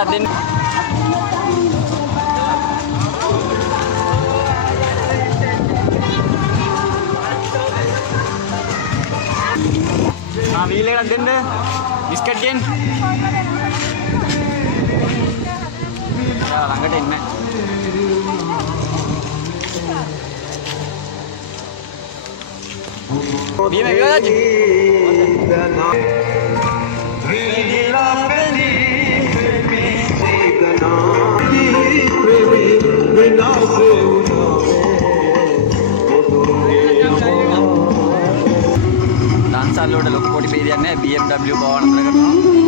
එකක් දෙන්න. වීල් එකක් දෙන්න. බිස්කට් ගෙන්. ළඟට එන්න. බීම විවරජ්. දන්සල් වලට ලොකු පොඩි බේරියක් නැහැ. BMW බව නතර කරනවා.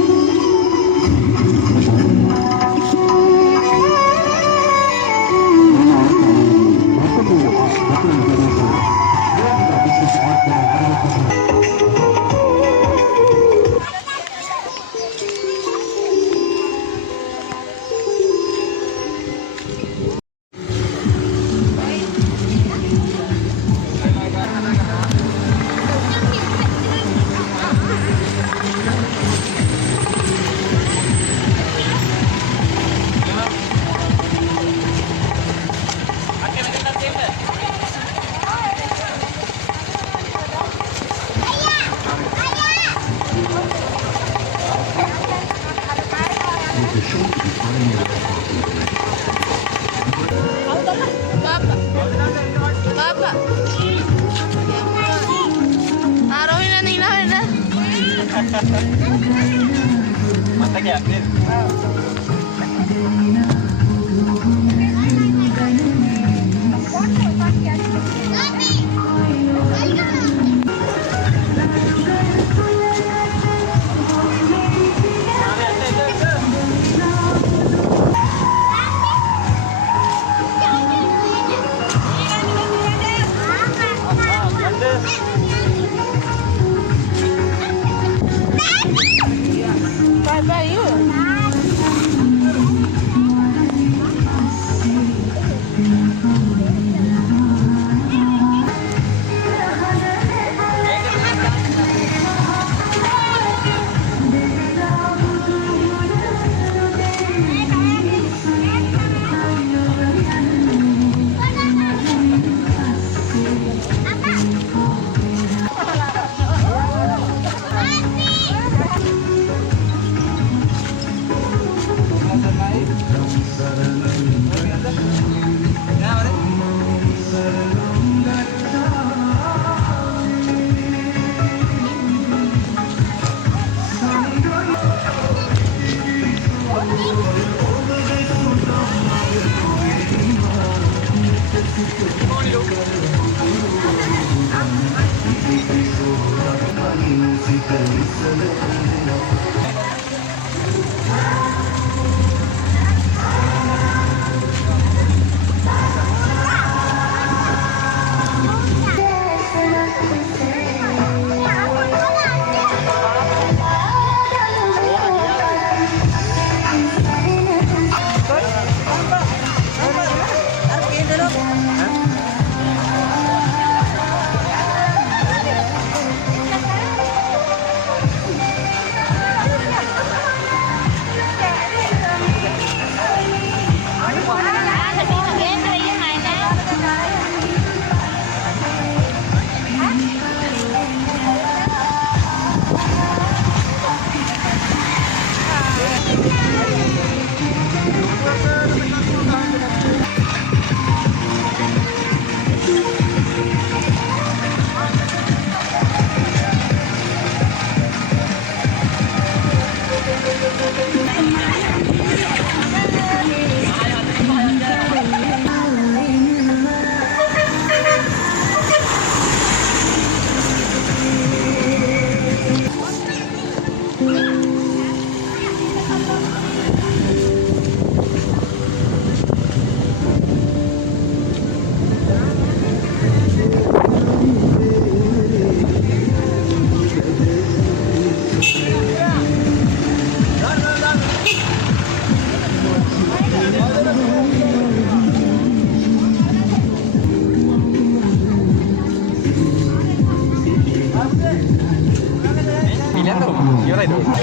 Mantap ya,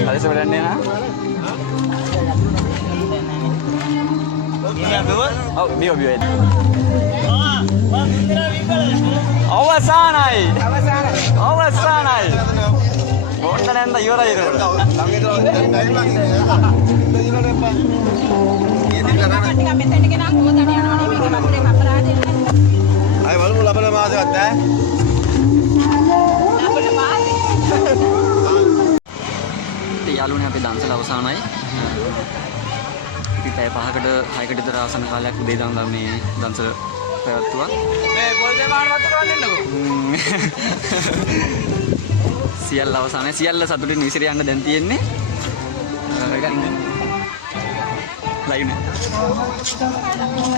Ada sebenarnya ඔව් බියෝ අවසානයි ඕන්න නැන්ද ඉවරයි යාළුවනේ අපි දන්සල අවසానයි. අපි පැය 5කට 6කට විතර ආසන්න කාලයක් උදේ ඉඳන් මේ දන්සල පැවැත්තුවා. මේ පොල්දේ මානවත් කරන්නන්නකෝ. සියල්ල අවසానයි. සියල්ල සතුටින් විසිර යන්න දැන් තියෙන්නේ. ලයිව් නේ.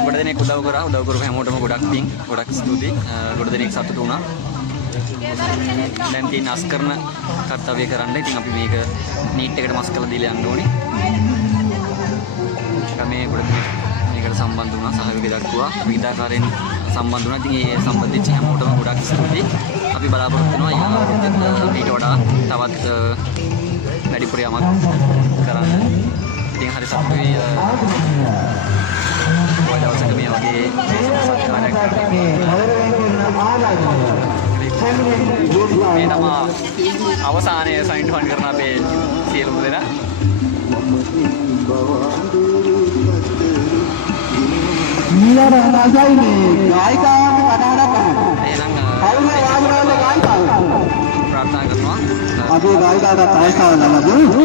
ගොඩ දෙනෙක් උදව් කරපු හැමෝටම ගොඩක් පිං. ගොඩක් ස්තුතියි. ගොඩ දෙනෙක් සතුටු වුණා. දැන් තියෙන අස් කරන කර්තව්‍ය කරන්න. ඉතින් අපි මේක නීට් එකට මස් කරලා දීලා යන්න ඕනේ. මේ ගොඩ දෙනෙක් මේකට සම්බන්ධ වුණා, සහයෝගය දක්වුවා. විද්‍යාකාරයෙන් සම්බන්ධ වුණා. ඉතින් ඒ සම්බන්ධ වෙච්ච හැමෝටම ගොඩක් ස්තුතියි. අපි බලාපොරොත්තු වෙනවා ඊට වඩා තවත් වැඩිපුර යමක් කරන්න. ඉතින් හරි සතුටුයි. ඔය දවසක මේ වගේ සත්කාරයක් මේ තමයි අවසානයේ සයින්ට්ෆන් කරන අපේ සියලුම දෙනා. නියර රාජයිනේ ගායිකාවන් කතාවක් කරනවා. එහෙනම් කවුද වාදනවල ගායිකාව? ප්‍රාර්ථනා කරනවා අපේ ගායිකාවට කායිකාව ලබා දුන්නු.